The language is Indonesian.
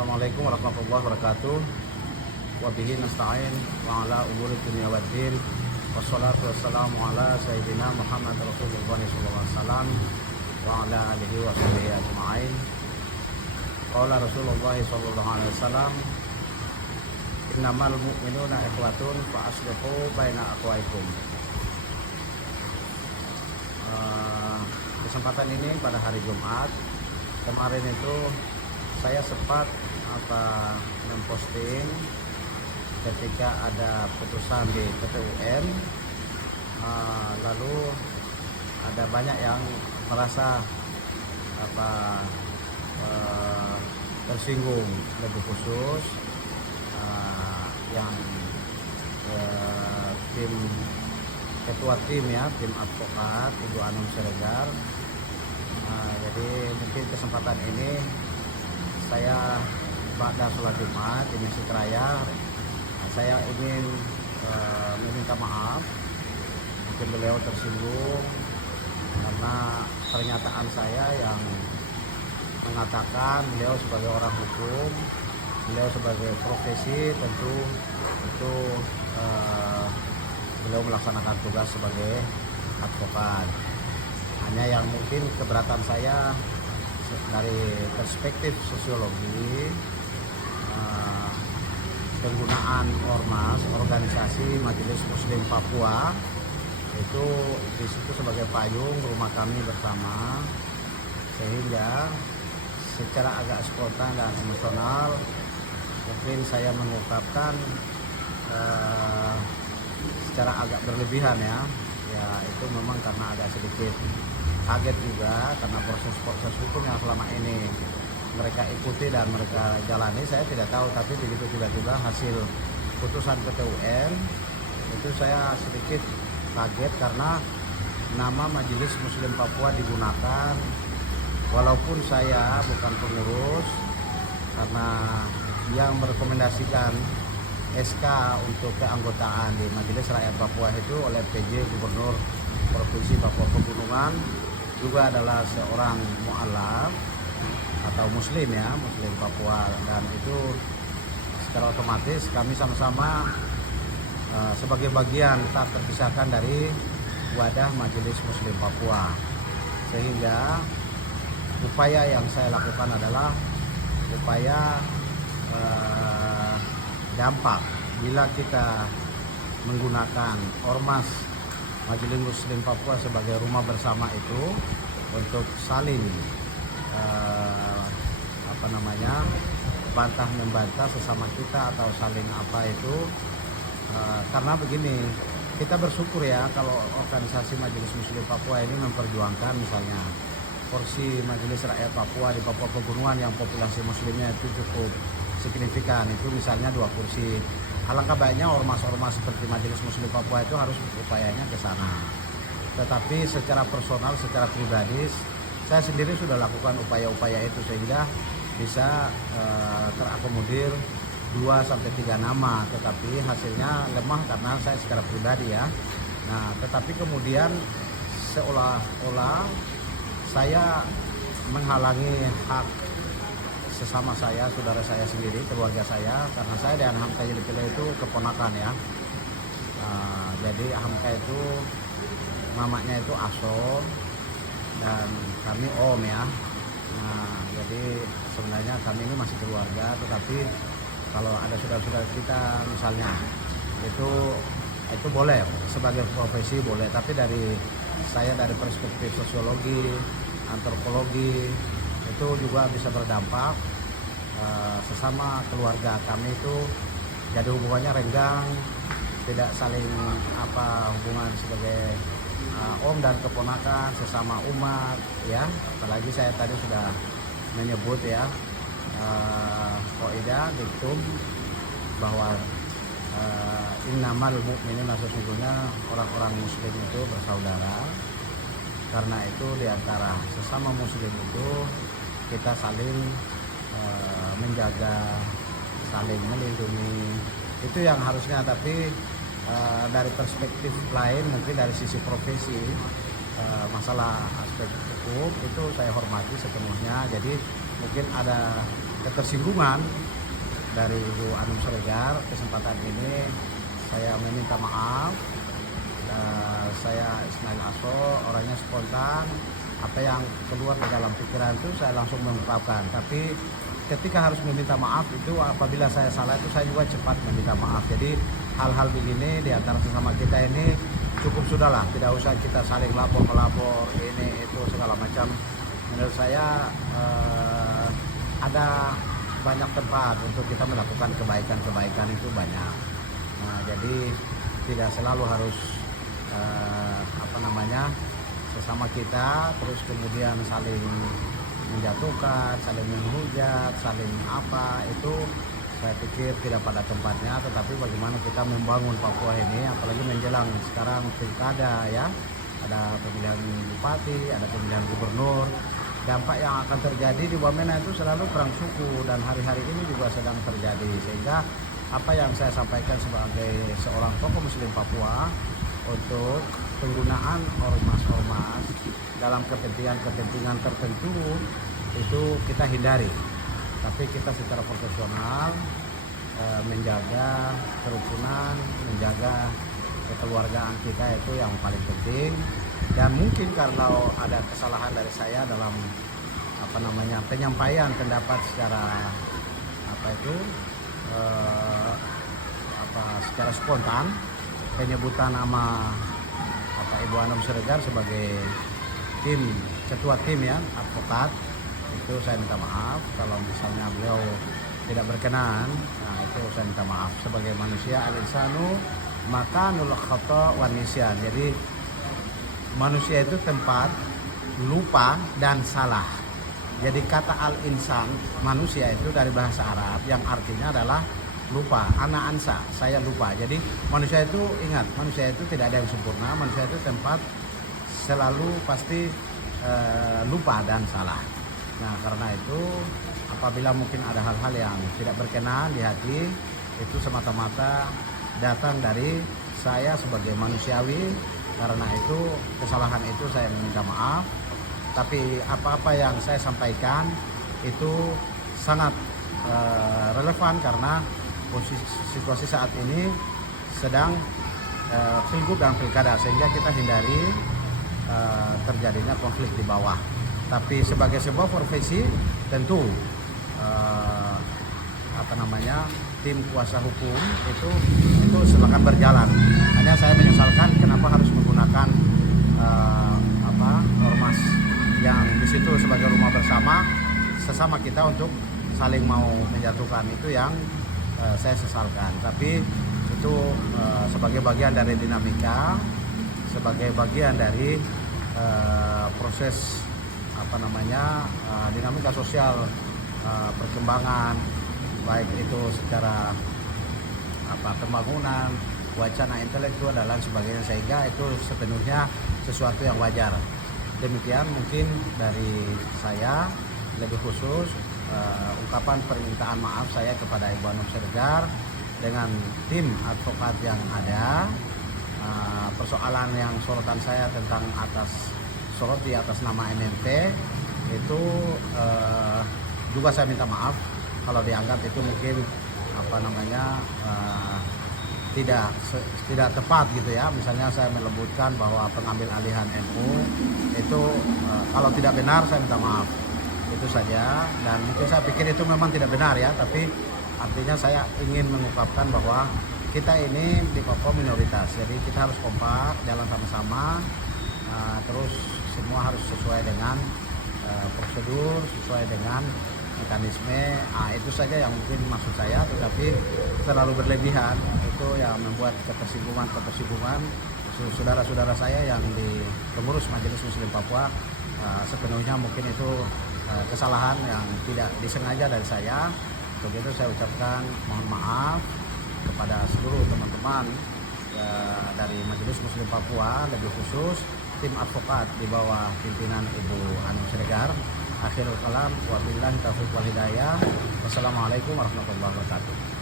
Assalamualaikum warahmatullahi wabarakatuh. Wabihi nasta'in wa ala umuri dunya waddin. Wassalatu wassalamu ala sayyidina Muhammad Rasulullah sallallahu alaihi wasallam wa ala alihi wa sahbihi ajma'in. Qala Rasulullah sallallahu alaihi wasallam, innamal mu'minuna ikhwatun fa aslihu baina akhwaikum. Kesempatan ini pada hari Jumat kemarin itu saya sempat memposting ketika ada putusan di PT UN, lalu ada banyak yang merasa tersinggung, lebih khusus yang ketua tim advokat Ibu Anum Siregar. Jadi mungkin kesempatan ini saya pada sholat Jumat di Masjid Raya, saya ingin meminta maaf. Mungkin beliau tersinggung karena pernyataan saya yang mengatakan beliau sebagai orang hukum, beliau sebagai profesi tentu itu beliau melaksanakan tugas sebagai advokat. Hanya yang mungkin keberatan saya dari perspektif sosiologi, penggunaan ormas, organisasi Majelis Muslim Papua itu di situ sebagai payung rumah kami bersama, sehingga secara agak spontan dan emosional mungkin saya mengungkapkan secara agak berlebihan ya itu memang karena agak sedikit kaget juga karena proses hukum yang selama ini mereka ikuti dan mereka jalani saya tidak tahu, tapi begitu tiba-tiba hasil putusan PT UN itu saya sedikit kaget karena nama Majelis Muslim Papua digunakan, walaupun saya bukan pengurus, karena yang merekomendasikan SK untuk keanggotaan di Majelis Rakyat Papua itu oleh PJ Gubernur Provinsi Papua Pegunungan, juga adalah seorang mu'alaf atau muslim muslim Papua, dan itu secara otomatis kami sama-sama sebagai bagian tak terpisahkan dari wadah Majelis Muslim Papua, sehingga upaya yang saya lakukan adalah upaya dampak bila kita menggunakan ormas Majelis Muslim Papua sebagai rumah bersama itu untuk saling bantah membantah sesama kita atau saling karena begini, kita bersyukur ya kalau organisasi Majelis Muslim Papua ini memperjuangkan misalnya porsi Majelis Rakyat Papua di Papua Pegunungan yang populasi muslimnya itu cukup signifikan, itu misalnya 2 kursi. Alangkah baiknya ormas-ormas seperti Majelis Muslim Papua itu harus upayanya ke sana. Tetapi secara personal, secara pribadi, saya sendiri sudah lakukan upaya-upaya itu sehingga bisa terakomodir 2-3 nama, tetapi hasilnya lemah karena saya secara pribadi ya. Nah, tetapi kemudian seolah-olah saya menghalangi hak sesama saya, saudara saya sendiri, keluarga saya, karena saya dan Hamka Yelipilo itu keponakan ya. Jadi Hamka itu mamanya itu Aso dan kami Om ya. Nah, jadi sebenarnya kami ini masih keluarga, tetapi kalau ada saudara-saudara kita misalnya itu boleh sebagai profesi boleh, tapi dari perspektif sosiologi, antropologi itu juga bisa berdampak sesama keluarga kami itu jadi hubungannya renggang, tidak saling hubungan sebagai om dan keponakan sesama umat ya. Apalagi saya tadi sudah menyebut ya kaidah diktum bahwa innamal mu'minuna, sesungguhnya orang-orang muslim itu bersaudara. Karena itu diantara sesama muslim itu kita saling menjaga, saling melindungi, itu yang harusnya. Tapi dari perspektif lain, mungkin dari sisi profesi, masalah aspek hukum itu saya hormati sepenuhnya. Jadi mungkin ada ketersinggungan dari Ibu Anum Siregar, kesempatan ini saya meminta maaf. Saya Ismail Aso, orangnya spontan, apa yang keluar di dalam pikiran itu saya langsung mengungkapkan. Tapi ketika harus meminta maaf itu apabila saya salah itu saya juga cepat meminta maaf. Jadi hal-hal begini di antara sesama kita ini cukup sudahlah, tidak usah kita saling lapor-melapor ini itu segala macam. Menurut saya ada banyak tempat untuk kita melakukan kebaikan-kebaikan itu banyak. Nah, jadi tidak selalu harus sesama kita terus kemudian saling menjatuhkan, saling menghujat, saling apa itu saya pikir tidak pada tempatnya. Tetapi bagaimana kita membangun Papua ini, apalagi menjelang sekarang pilkada ya, ada pemilihan bupati, ada pemilihan gubernur. Dampak yang akan terjadi di Wamena itu selalu perang suku dan hari-hari ini juga sedang terjadi. Sehingga apa yang saya sampaikan sebagai seorang tokoh Muslim Papua untuk penggunaan ormas-ormas dalam kepentingan tertentu itu kita hindari. Tapi kita secara profesional menjaga kerukunan, menjaga kekeluargaan kita itu yang paling penting. Dan mungkin karena ada kesalahan dari saya dalam penyampaian pendapat secara secara spontan, penyebutan nama Ibu Anum Siregar sebagai ketua tim ya, advokat, itu saya minta maaf. Kalau misalnya beliau tidak berkenan, nah itu saya minta maaf. Sebagai manusia al-insanu maka nul khata wan nisyan. Jadi manusia itu tempat lupa dan salah. Jadi kata al-insan, manusia itu dari bahasa Arab yang artinya adalah lupa. Ana ansa, saya lupa. Jadi manusia itu ingat, manusia itu tidak ada yang sempurna. Manusia itu tempat selalu pasti lupa dan salah. Nah karena itu apabila mungkin ada hal-hal yang tidak berkenan di hati, itu semata-mata datang dari saya sebagai manusiawi. Karena itu kesalahan itu saya meminta maaf. Tapi apa-apa yang saya sampaikan itu sangat relevan karena situasi saat ini sedang pilgub dan pilkada, sehingga kita hindari terjadinya konflik di bawah. Tapi sebagai sebuah profesi tentu tim kuasa hukum itu silakan berjalan. Hanya saya menyesalkan kenapa harus menggunakan ormas yang di situ sebagai rumah bersama sesama kita untuk saling mau menjatuhkan, itu yang saya sesalkan. Tapi itu sebagai bagian dari dinamika, sebagai bagian dari proses dinamika sosial, perkembangan baik itu secara pembangunan, wacana intelektual dan lain sebagainya, sehingga itu sepenuhnya sesuatu yang wajar. Demikian mungkin dari saya, lebih khusus ungkapan permintaan maaf saya kepada Ibu Anum Siregar dengan tim advokat yang ada. Persoalan yang sorotan saya tentang sorot di atas nama MNT itu juga saya minta maaf kalau dianggap itu mungkin tidak tepat gitu ya. Misalnya saya menyebutkan bahwa pengambil alihan NU itu kalau tidak benar saya minta maaf, itu saja. Dan mungkin saya pikir itu memang tidak benar ya, tapi artinya saya ingin mengungkapkan bahwa kita ini di Papua minoritas, jadi kita harus kompak, jalan sama-sama, terus semua harus sesuai dengan prosedur, sesuai dengan mekanisme. Itu saja yang mungkin maksud saya, tetapi terlalu berlebihan itu yang membuat ketersinggungan saudara-saudara saya yang di pengurus Majelis Muslim Papua. Sepenuhnya mungkin itu kesalahan yang tidak disengaja dari saya. Untuk itu saya ucapkan mohon maaf kepada seluruh teman-teman dari Majelis Muslim Papua, lebih khusus tim advokat di bawah pimpinan Ibu Anum Siregar. Akhirul kalam, wabillahi taufiq wal hidayah. Wassalamualaikum warahmatullahi wabarakatuh.